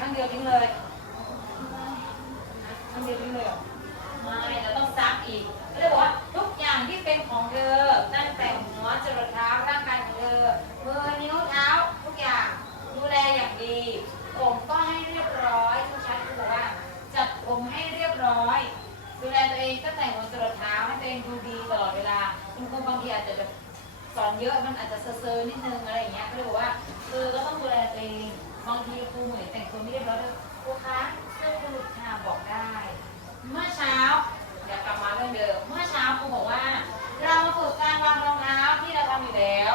ครั้งเดียวทิ้งเลยครั้งเดียวทิ้งเลยเหรอไม่เราต้องซักอีกก็เลยบอกว่าทุกอย่างที่เป็นของเธอตั้งแต่หัวจรดเท้าร่างกายของเธอมือนิ้วเท้าทุกอย่างดูแลอย่างดีผมก็ให้เรียบร้อยทุกชั้นคือบอกว่าจัดผมให้เรียบร้อยดูแลตัวเองตั้งแต่หัวจรดเท้าให้ตัวเองดูดีตลอดเวลาคุณครูบางทีอาจจะสอนเยอะมันอาจจะเซอร์นิดนึงอะไรอย่างเงี้ยก็เลยบอกว่าเออก็ต้องดูแลตัวเอง บางทีครูเหมือนแต่งตัวไม่เรียบร้อยเลยครูคะเสื้อครูหลุดค่ะบอกได้ เมื่อเช้าเดี๋ยวกลับมาเรื่องเดิมเมื่อเช้าครูบอกว่า เรามาฝึกการวางรองเท้าที่เราทำอยู่แล้ว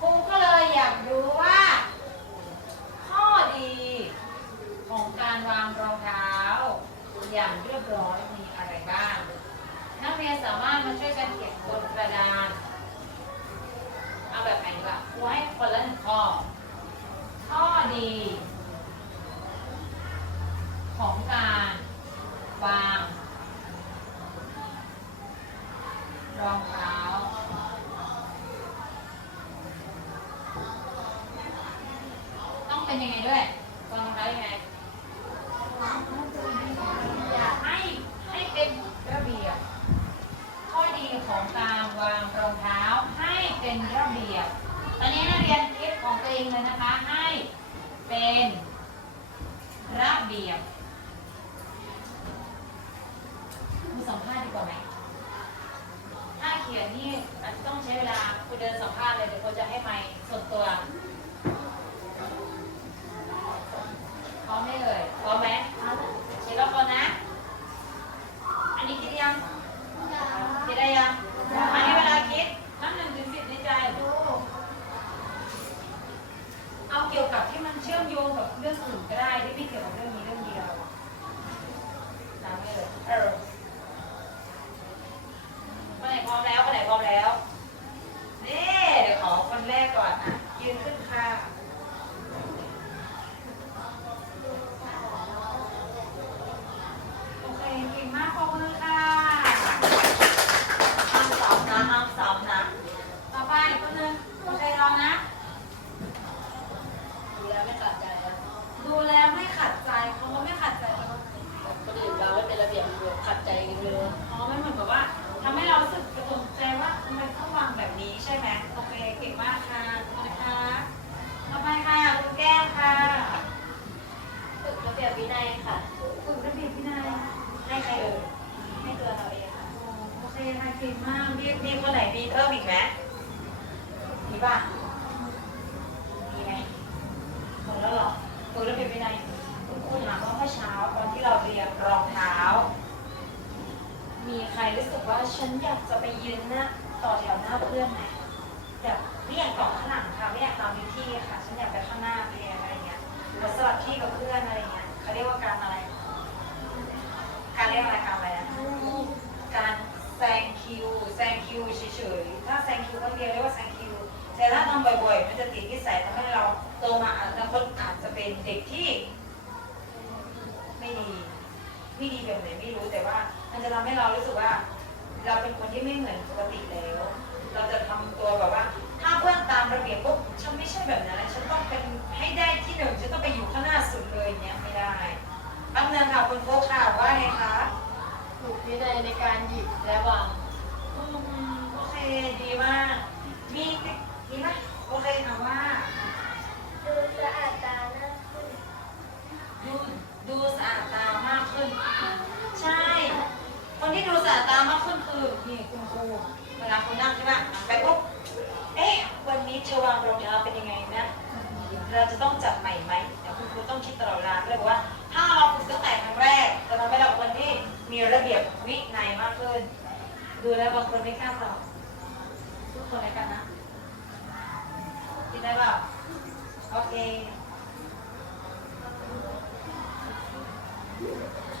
ครูก็เลยอยากรู้ว่า ข้อดีของการวางรองเท้า อย่างเรียบร้อยมีอะไรบ้าง นักเรียนสามารถมาช่วยกันเขียนบนกระดาน เอาแบบไหนดีกว่าครูให้คนละหนึ่งข้อ ข้อดี ของการวางรองเท้า ต้องเป็นยังไงด้วยวางรองเท้ายังไง อยากให้ให้เป็นระเบียบ ของการวางรองเท้าให้เป็นระเบียบ ตอนนี้นักเรียนคิดของตัวเองเลยนะคะ ให้เป็นระเบียบมาสัมภาษณ์ดีกว่าไหมถ้าเขียนนี่อาจจะต้องใช้เวลาคุณเดินสัมภาษณ์เลยเดี๋ยวเขาจะให้ไมค์ส่วนตัวพร้อมไหมเอ่ยพร้อมไหมเช็คแล้วก่อนนะ อันนี้คิดยัง คิดได้ยังอันนี้เวลาคิดนับหนึ่งถึงสิบในใจดูเอาเกี่ยวกับที่มันเชื่อมโยงกับเรื่องอื่นก็ได้ที่ไม่เกี่ยวกับเรื่องนี้เรื่องเดียวตามไปเลยเออคนไหนพร้อมแล้วคนไหนพร้อมแล้วนี่เดี๋ยวขอคนแรกก่อนอะยืนขึ้นค่ะ โอเคเก่งมากขอบคุณค่ะห้ามซ้อมนะห้ามซ้อมนะ ต่อไปคนหนึงโอเครอนะ ดูแลไม่ขาดใจอะ ดูแลไม่ขัดใจคำว่าไม่ขัดใจมัน คนอื่นเราไม่เป็นระเบียบเดี๋ยวขัดใจกันเลย อ๋อมันเหมือนกับว่าทำให้เรารู้สึกกระตุกใจว่าทำไมต้องวางแบบนี้ใช่ไหมโอเคเก่งมากค่ะขอบคุณนะคะต่อไปค่ะคุณแก้มค่ะ ฝึกระเบียบวิ นัยค่ะฝึกระเบียบวินัยให้ใครเอ่ยให้ตัวเราเองค่ะโอเคค่ะเก่งมากมีมีคนไหนมีเพิ่มอีกไหมมีป่ะมีไหมหมดแล้วหรอฝึกระเบียบวินัยคุณครูถามว่าเมื่อเช้าตอนที่เราเรียนรองเท้า มีใครรู้สึกว่าฉันอยากจะไปยืนหน้าต่อแถวหน้าเพื่อนไหมอยากไม่อยากต่อข้างหลังค่ะไม่อยากตามที่ค่ะ ฉันอยากไปข้างหน้าเรียนอะไรเงี้ยหรือสลับที่กับเพื่อนอะไรเงี้ย เรียกว่าการอะไร การเรียกอะไรการอะไรนะการแซงคิวแซงคิวเฉยๆ ถ้าแซงคิวครั้งเดียวเรียกว่าแซงคิว แต่ถ้าทำบ่อยๆ มันจะติดนิสัยทำให้เราโตมาอนาคตอาจจะเป็นเด็กที่ ไม่ดี ไม่ดีแบบไหนไม่รู้แต่ว่า มันจะทำให้เรารู้สึกว่า เราเป็นปกติแล้ว เราจะทำตัวแบบว่า ถ้าเพื่อนตามระเบียบปุ๊บฉันไม่ใช่แบบนั้นนะฉันต้องเป็นให้ได้ที่หนึ่งฉันต้องไปอยู่ข้างหน้าสุดเลยอย่างเงี้ยไม่ได้แป๊บนึงค่ะคุณโฟกค่ะว่าไงคะ ฝึกวินัยในการหยิบและวาง อืมโอเค ดีมาก มีมีไหมโอเคค่ะว่า ดูสะอาดตานะ ดูดูสะอาดตามากขึ้น ใช่ คนที่ดูสะอาดตามากขึ้นคือนี่คุณครูเวลาคุณนั่งใช่ไหมไปปุ๊บเอ๊ะวันนี้เธอวางรองเท้าเป็นยังไงนะ เราจะต้องจัดใหม่ไหมเดี๋ยวคุณครูต้องคิดตลอดเวลาเลยบอกว่า ถ้าเราฝึกตั้งแต่ครั้งแรกจะทำให้เราเป็นคนที่มีระเบียบวินัยมากขึ้น ดูแล้วบางคนไม่กล้าตอบทุกคนเลยกันนะคิดได้เปล่าโอเค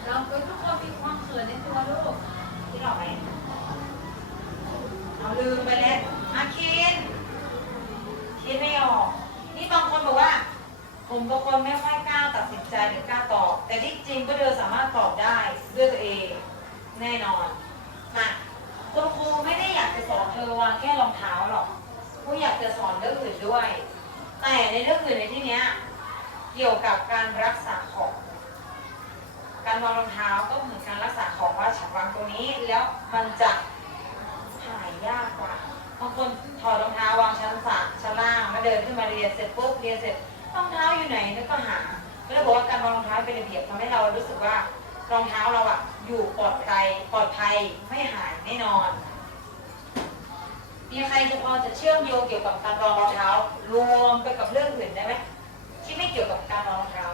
เราก็ทุกคนมีความเขินในตัวลูกคิดออกไหมเอาลืมไปแล้วอาคินคิดไม่ออกนี่ บางคนบอกว่า ผมบางคนไม่ค่อยกล้าตัดสินใจหรือกล้าตอบ แต่ที่จริงก็เธอสามารถตอบได้ด้วยตัวเองแน่นอนมาคุณครูไม่ได้อยากจะสอนเธอวางแค่รองเท้าหรอกครูอยากจะสอนเรื่องอื่นด้วย แต่ในเรื่องอื่นในที่เนี้ยเกี่ยวกับการรักษาของ การวางรองเท้าก็เหมือนการรักษาของว่าฉันวางตัวนี้แล้วมันจะหายยากกว่าบางคน ถอดรองเท้าวางชั้นสามชั้นล่างมาเดินขึ้นมาเรียนเสร็จปุ๊บเรียนเสร็จรองเท้าอยู่ไหนแล้วก็หาก็เลยบอกว่าการวางรองเท้าเป็นระเบียบทำให้เรารู้สึกว่ารองเท้าเราอะอยู่ปลอดภัยปลอดภัยไม่หายแน่นอนมีใครจะพอจะเชื่อมโยงเกี่ยวกับการรองรองเท้ารวมไปกับเรื่องอื่นได้ไหมที่ไม่เกี่ยวกับการรองรองเท้า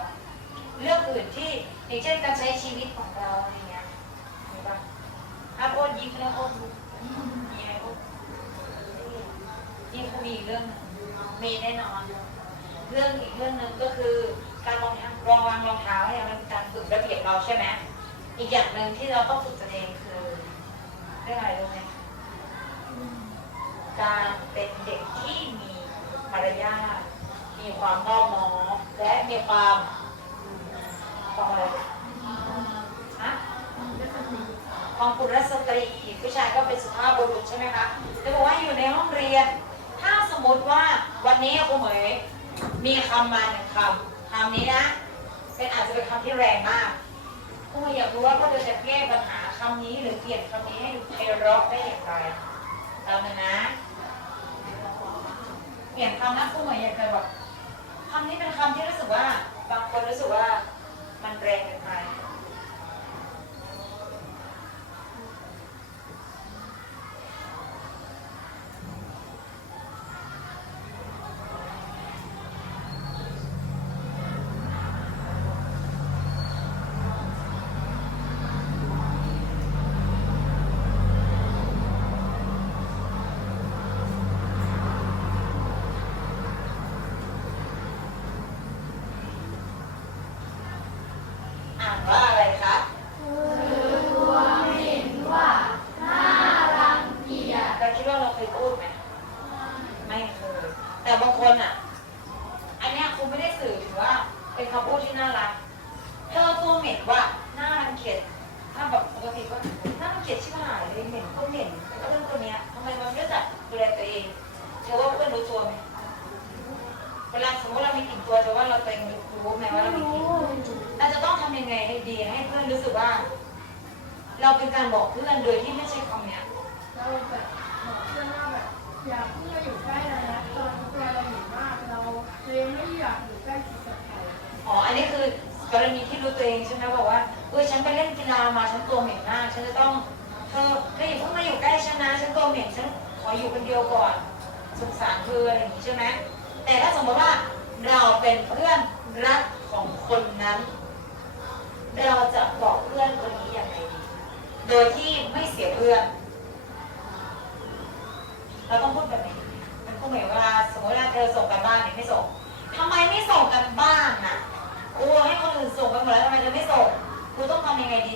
เรื่องอื่นที่อย่างเช่นการใช้ชีวิตของเราอะไรเงี้ยมีป่ะถ้าโอ๊ตยิ้มแล้วโอ๊ตมีไหมโอ๊ต นี่คงมีอีกเรื่องหนึ่งมีแน่นอน เรื่องอีกเรื่องหนึ่งก็คือ การรองเท้ารองวางรองเท้าเนี่ยมันเป็นการฝึกระเบียบเราใช่ไหมอีกอย่างหนึ่งที่เราต้องฝึกตัวเองคือเรื่องอะไรรู้ไหมการเป็นเด็กที่มีมารยาทมีความนอบน้อมและมีความความอะไรฮะความกุลสตรีผู้ชายก็เป็นสุภาพบุรุษใช่ไหมคะจะบอกว่าอยู่ในห้องเรียนถ้าส มมติว่าวันนี้ครูเหมยมีคำมาหนึ่งคำคำนี้นะเป็นอาจจะเป็นคำที่แรงมากครูเหมยอยากรู้ว่าพวกเธอจะแก้ปัญหาคำนี้หรือเปลี่ยนคำนี้ให้ดูไพเราะได้อย่างไรตามนะนะ เปลี่ยนคำนะครูเหมยอยากจะแบบคำนี้เป็นคำที่รู้สึกว่า บางคนรู้สึกว่ามันแรงเกินไป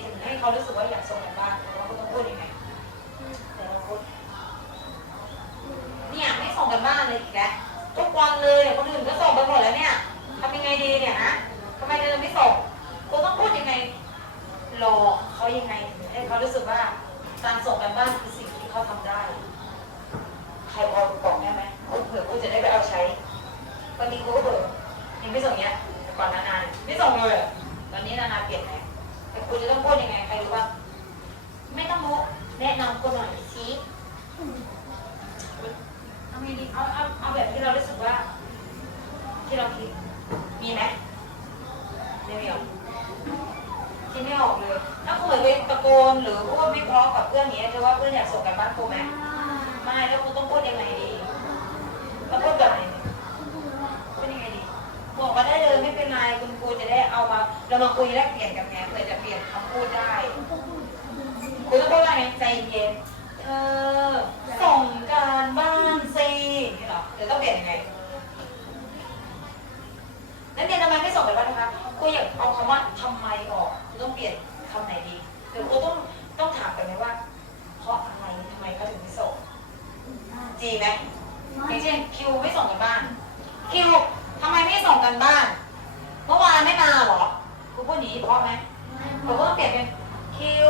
ถึงให้เขารู้สึกว่าอยากส่งกันบ้านเราก็ต้องพูดยังไงแต่เราพูดเนี่ยไม่ส่งกันบ้านเลยอีกแล้วทุกวันเลยคนอื่นก็ส่งไปหมดแล้วเนี่ยทำยังไงดีเนี่ยฮะทำไมเธอไม่ส่งครูต้องพูดยังไงหลอกเขายังไงให้เขารู้สึกว่าการส่งกันบ้านคือสิ่งที่เขาทำได้ ใครพอบอกได้ไหมเผื่อกูจะได้ไปเอาใช้ตอนนี้กูก็เบื่อยังไม่ส่งเนี้ยแต่ก่อนนานๆไม่ส่งเลยอะตอนนี้นานาเปลี่ยนไหม แต่กูจะต้องพูดยังไงใครรู้ว่าไม่ต้องรู้แนะนำกูหน่อยสิเอาไงดีเอาเอาเอาแบบที่เรารู้สึกว่า ที่เราคิดมีไหมไม่มีหรอกที่ไม่ออกเลยถ้ากูเหมือนไปตะโกนหรือพูดไม่เพราะกับเพื่อนอย่างเงี้ยเธอว่าเพื่อนอยากส่งกันบ้านกูไหมไม่แล้วคุณต้องพูดยังไงดีแล้วพูดแบบไหนพูดยังไงดีบอกมาได้เลยไม่เป็นไรคุณครูจะได้เอามาเรามาคุยแลกเปลี่ยนกันไงเพื่อจะเป ลี่ยนคำพูดได้คุณต้องพูดว่าไงใจเย็นเธอส่งการบ้านสินี่หรอเดี๋ยวต้องเปลี่ยนยังไงนักเรียนทำไมไม่ส่งกันบ้างนะคะครูอยากเอาคำว่าทำไมออกครูต้องเปลี่ยนคำไหนดีหรือครูต้องต้องถามกันไหมว่า เพราะอะไรทำไมเขาถึงไม่ส่งจีไหมอย่างเช่นคิวไม่ส่งกันบ้านคิวทำไมไม่ส่งกันบ้าน เมื่อวานไม่มาหรอครูพูดอย่างนี้เพราะไหม หนูก็ต้องเปลี่ยนเป็นคิว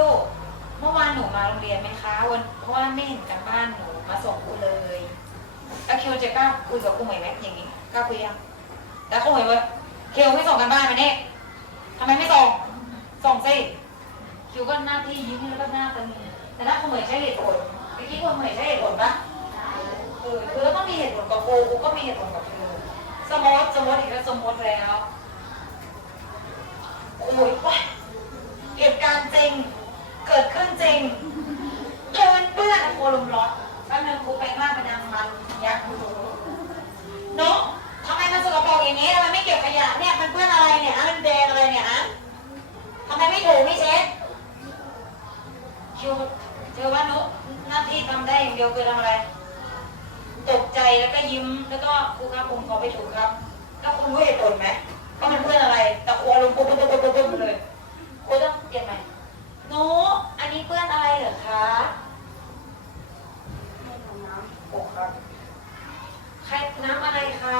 เมื่อวานหนูมาโรงเรียนไหมคะวันเพราะว่าไม่เห็นกันบ้านหนูมาส่งครูเลยแล้วคิวจะกล้าคุยกับครูใหม่ไหมอย่างนี้กล้าคุยยังแล้วครูใหม่ว่าคิวไม่ส่งกันบ้านไหมเนี่ยทำไมไม่ส่งส่งสิคิวก็หน้าที่ยิ้มแล้วก็หน้าตึงแต่ถ้าครูใหม่ใช้เหตุผลเมื่อกี้ครูใหม่ใช้เหตุผลปะเออเธอต้องมีเหตุผลกับครูครูก็มีเหตุผลกับเธอสมมติสมมติอีกแล้วสมมติแล้วโอ้ยว้าย เหตุการณ์จริง เกิดขึ้นจริงเกินเปื้อนโคลมร้อนแป๊บนึงครูไปมากไปนางมันยักษ์เนาะทำไมมันสกปรกอย่างนี้ทำไมไม่เก็บขยะเนี่ยมันเปื้อนอะไรเนี่ยฮะมันแดงอะไรเนี่ยฮะทำไมไม่ถูไม่เช็ดคิวเจอว่านุหน้าที่ทำได้อย่างเดียวคือทำอะไร ตกใจแล้วก็ยิ้มแล้วก็ครูครับผมขอไปถูกครับ แล้วคุณรู้เหตุผลไหมว่ามันเพื่อนอะไร แต่ครูอารมณ์ปุ๊บปุ๊บปุ๊บปุ๊บเลย ครูต้องเปลี่ยนไหมหนูอันนี้เพื่อนอะไรเหรอคะโอ้ครับใครน้ำอะไรคะ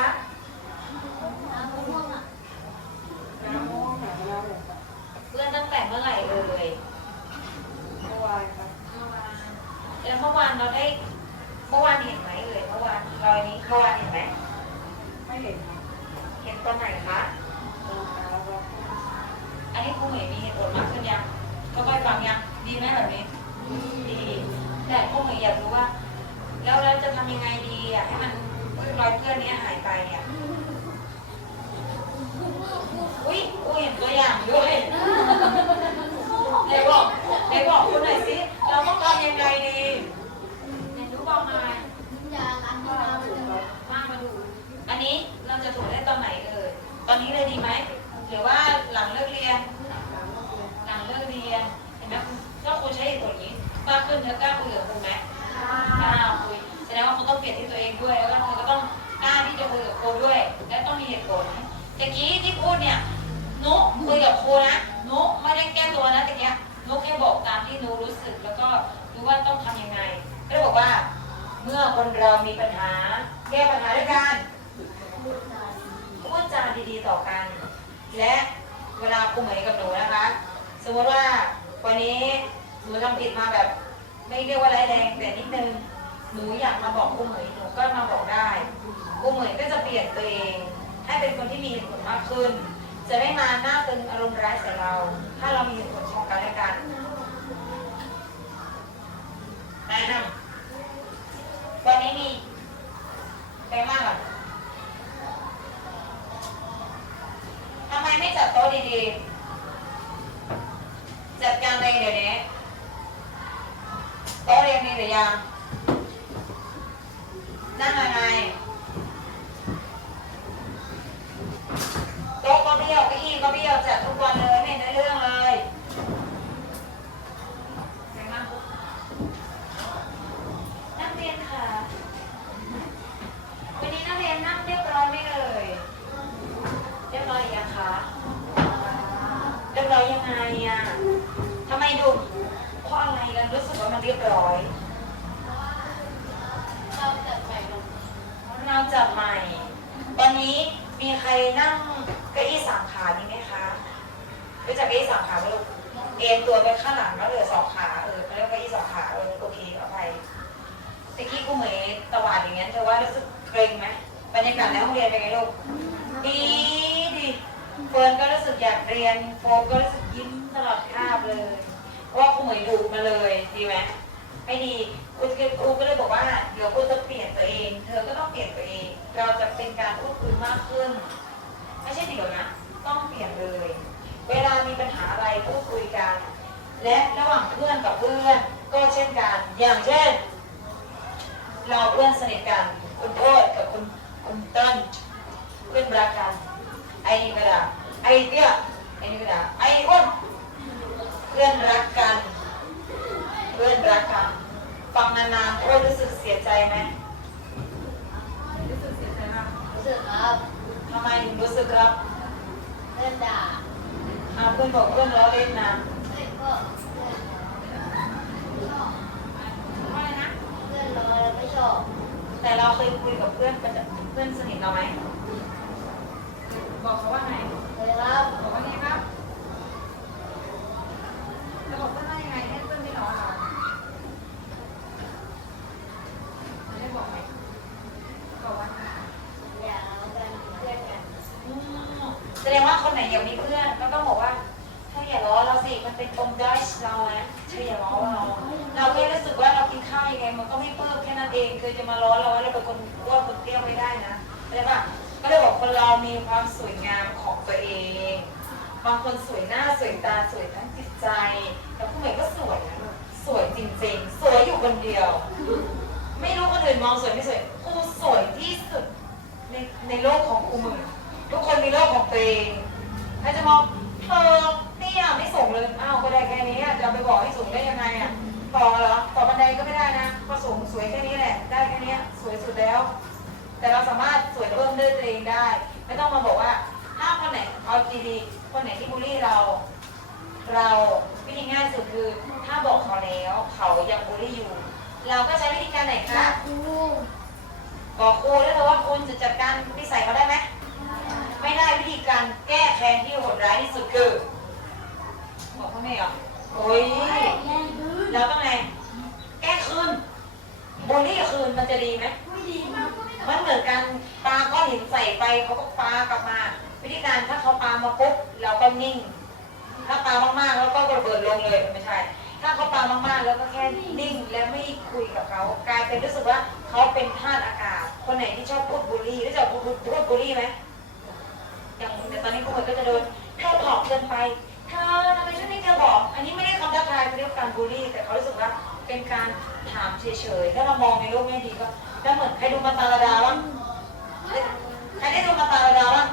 น้ำมะม่วงอะน้ำม่วงเพื่อนตั้งแต่เมื่อไหร่เลยเมื่อวานครับเมื่อวานแล้วเมื่อวานเราได้เมื่อวานเห็นไหมเลยเมื่อวานเราอันนี้เมื่อวานเห็นไหมไม่เห็นครับเห็นตอนไหนคะ ผลมากขึ้นยังก็ค่อยฟังยังดีไหมแบบนี้ดีแต่ครูเหมยอยากรู้ว่า แล้วเราจะทำยังไงดีอะให้มันรอยเพื่อนเนี้ยหายไปเนี่ยอุ้ยกูเห็นตัวอย่างด้วยไหนบอกไหนบอกคุณหน่อยสิเราต้องทำยังไงดีไหนรู้บอกหน่อยยาล้างที่น้ำมันจะมามาดู อันนี้เราจะถูได้ตอนไหนเอ่ยตอนนี้เลยดีไหมหรือว่าหลังเลิกเรียน เป็นคนที่มีเหตุผลมากขึ้น จะไม่มาหน้าตึงอารมณ์ร้ายใส่เรา ถ้าเรามีเหตุผลของกันและกันแนะนำวันนี้มีไปมากอะทำไมไม่จัดโต๊ะดีๆ จัดการเองเดี๋ยวนี้โต๊ะเรียนมีหรือยังนั่งยังไง โต๊ะก็เบี้ยวเก้าอี้ก็เบี้ยวจัดทุกวันเลยไม่เห็นได้เรื่องเลยไหนมานักเรียนค่ะ วันนี้นักเรียนนั่งเรียบร้อยไหมเอ่ยเรียบร้อยยังคะเรียบร้อยยังไงอะทำไมดูเพราะอะไรกันรู้สึกว่ามันเรียบร้อยเราจัดใหม่ลงเราจับใหม่ ตอนนี้มีใครนั่ง เก้าอี้สามขานี้ไหมคะรู้จักเก้าอี้สามขาไหมลูกเอ็นตัวไปข้างหลังแล้วเหลือสองขาเออเขาเรียกเก้าอี้สองขาเออโอเคเอาไปตะกี้กูเหมยตวาดอย่างงั้นเธอว่ารู้สึกเกรงไหมบรรยากาศในห้องเรียนเป็นไงลูกดีดีเฟิร์นก็รู้สึกอยากเรียนโฟก็รู้สึกยิ้มตลอดคาบเลยเพราะว่าครูเหมยดุมาเลยดีไหมไม่ดีครูครูก็เลยบอกว่าเดี๋ยวครูจะเปลี่ยนตัวเอง เธอก็ต้องเปลี่ยนตัวเอง เราจะเป็นการพูดคุยมากขึ้น ไม่ใช่เดี๋ยวนะ ต้องเปลี่ยนเลย เวลามีปัญหาอะไรพูดคุยกัน และระหว่างเพื่อนกับเพื่อนก็เช่นกัน อย่างเช่น เราเพื่อนสนิทกัน คุณโทษกับคุณคุณเต้นเพื่อนรักกัน ไอ้นี่ก็ด่าไอ้เตี้ยไอ้นี่ก็ด่าไอ้อ้วนเพื่อนรักกัน เพื่อนรักกันฟังนานๆโอ้รู้สึกเสียใจไหมรู้สึกเสียใจมากรู้สึกครับ ทำไมถึงรู้สึกครับพื่อนด่าเอาเพื่อนบอกเพื่อนล้อเล่นนะเพื่อนก็เพื่อนชอบว่าอะไรนะเพื่อนรอแล้วไม่ชอบ แต่เราเคยคุยกับเพื่อนประจำเพื่อนสนิทเราไหม บอกเขาว่าไง เลยครับ บอกว่าไงครับจะบอกเพื่อนว่ายังไงให้เพื่อนไม่ล้อเราไม่ได้บอกไหมบอกว่า อย่าเอากันเพื่อนกัน อืมแสดงว่าคนไหนอยากมีเพื่อนก็ต้องบอกว่าถ้าอย่าล้อเราสิ มันเป็นปมด้อยเรานะเธออย่าล้อเรา เราแค่รู้สึกว่าเรากินข้าวยังไง มันก็ไม่เพิ่มแค่นั้นเองคือจะมาล้อเราว่าเราเป็นคนอ้วนคนเตี้ยไม่ได้นะเข้าใจปะก็เลยบอกคนเรามีความสวยงามของตัวเอง บางคนสวยหน้าสวยตาสวยทั้งจิตใจแต่ผู้ใหม่ก็สวยนะสวยจริงๆ สวยอยู่คนเดียว ไม่รู้คนอื่นมองสวยไม่สวยกูสวยที่สุดในในโลกของกูมึงทุกคนมีโลกของตัวเองถ้าจะมองเธอเนี่ยไม่สูงเลยอ้าวก็ได้แค่นี้จะไปบอกให้สูงได้ยังไงอะต่อเหรอต่อบันไดก็ไม่ได้นะก็สูงสวยแค่นี้แหละ ได้แค่นี้สวยสุดแล้ว แต่เราสามารถสวยเพิ่มด้วยตัวเองได้ ไม่ต้องมาบอกว่า ถ้าคนไหนเอาดีๆคนไหนที่บูลลี่เรา เราวิธีง่ายสุดคือถ้าบอกเขาแล้วเขายังบูลลี่อยู่ เราก็ใช้วิธีการไหนคะครูบอกครูแล้วเธอว่าคุณจะจั มองในโลกแง่ดีก็แล้วเหมือนใครดูมาตาลาดาบ้างใครได้ดูมาตาลาดาบ้าง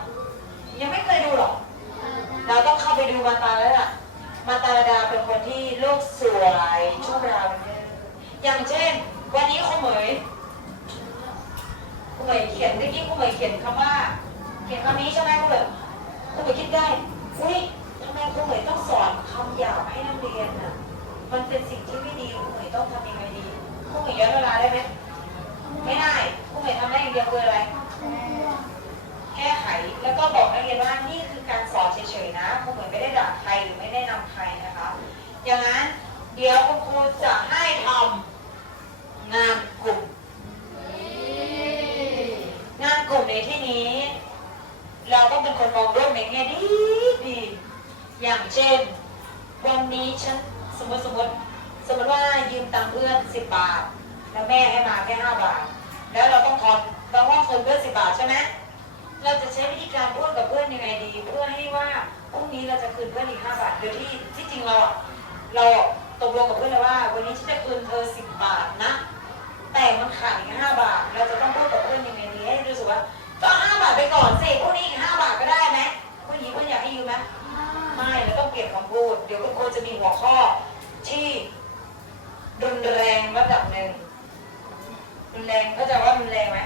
ยังไม่เคยดูหรอก เราต้องเข้าไปดูมาตาแล้วล่ะ มาตาลาดาเป็นคนที่โลกสวยชั่วราวนิดนึงอย่างเช่น วันนี้คุณเหมยคุณเหมยเขียนเมื่อกี้คุณเหมยเขียนคำว่า เขียนคำนี้ใช่ไหมคุณเหมยคุณเหมยคิดได้อุ้ยทำไมคุณเหมยต้องสอนคำหยาบให้นักเรียนน่ะ มันเป็นสิ่งที่ไม่ดีคุณเหมยต้องทำยังไง ดีคุณเหมยย้อนเวลาได้ไหมไม่ได้คุณเหมยทำได้อย่างเดียวคืออะไร แก้ไขแล้วก็บอกนักเรียนว่านี่คือการสอนเฉยๆนะครูเหมือนไม่ได้ด่าใครหรือไม่ได้นำใครนะคะ อย่างนั้นเดี๋ยวคุณครูจะให้ทำงานกลุ่ม งานกลุ่มในที่นี้ เราต้องเป็นคนมองโลกในแง่ดีดีอย่างเช่น วันนี้ฉันสมมติสมมติ มมติว่ายืมตังค์เพื่อนสิบบาท แล้วแม่ให้มาแค่ห้าบาท แล้วเราต้องทอนเราต้องคืนเพื่อนสิบบาทใช่ไหมเราจะใช้วิธีการพูดกับเพื่อนยังไงดี เพื่อให้ว่าพรุ่งนี้เราจะคืนเพื่อนอีกห้าบาทโดยที่ที่จริงเราอะเราตกลงกับเพื่อนแล้วว่า วันนี้ฉันจะคืนเธอสิบบาทนะ แต่มันขาดอีกห้าบาท เราจะต้องพูดกับเพื่อนยังไงดีให้รู้สึกว่าก็ห้าบาทไปก่อนสิพรุ่งนี้อีกห้าบาทก็ได้ไหมผู้หญิงเพื่อนอยากให้ยืมไหมไม่เราต้องเก็บคำพูด เดี๋ยวคุณครูจะมีหัวข้อที่ รุนแรงระดับหนึ่งรุนแรงเข้าใจว่ารุนแรงไหม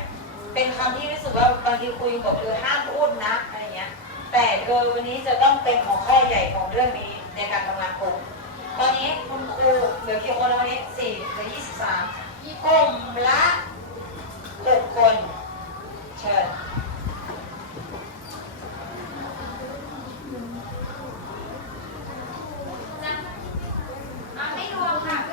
เป็นคำที่รู้สึกว่าบางทีคุยบอกเธอห้ามพูดนะอะไรเงี้ย แต่เธอวันนี้จะต้องเป็นหัวข้อใหญ่ของเรื่องนี้ในการทำงานกลุ่มตอนนี้คุณครูเหลือกี่คนแล้ววันนี้สี่หลือยี่สิบสามกลุ่มละหกคนเชิญไม่รวมค่ะ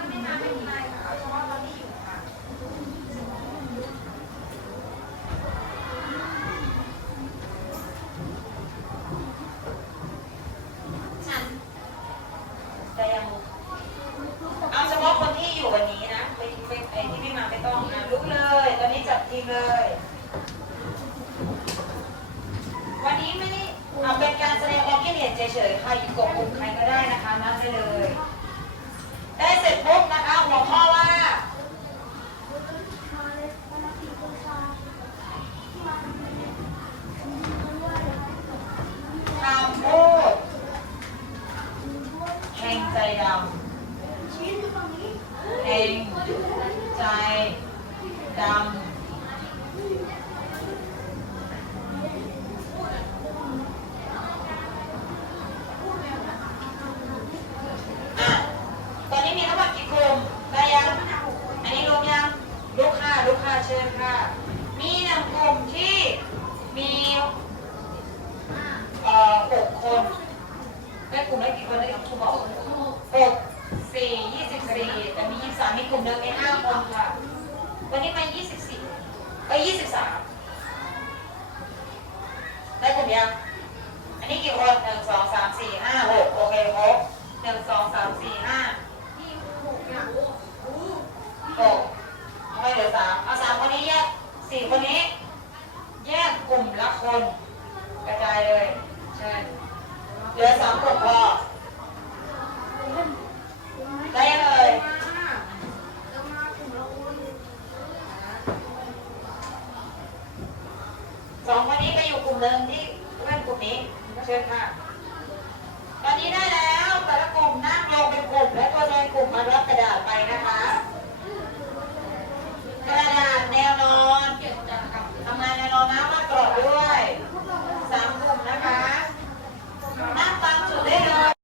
คนนี้ แยกกลุ่มละคน กระจายเลยใช่เหลือสามกลุ่มพอ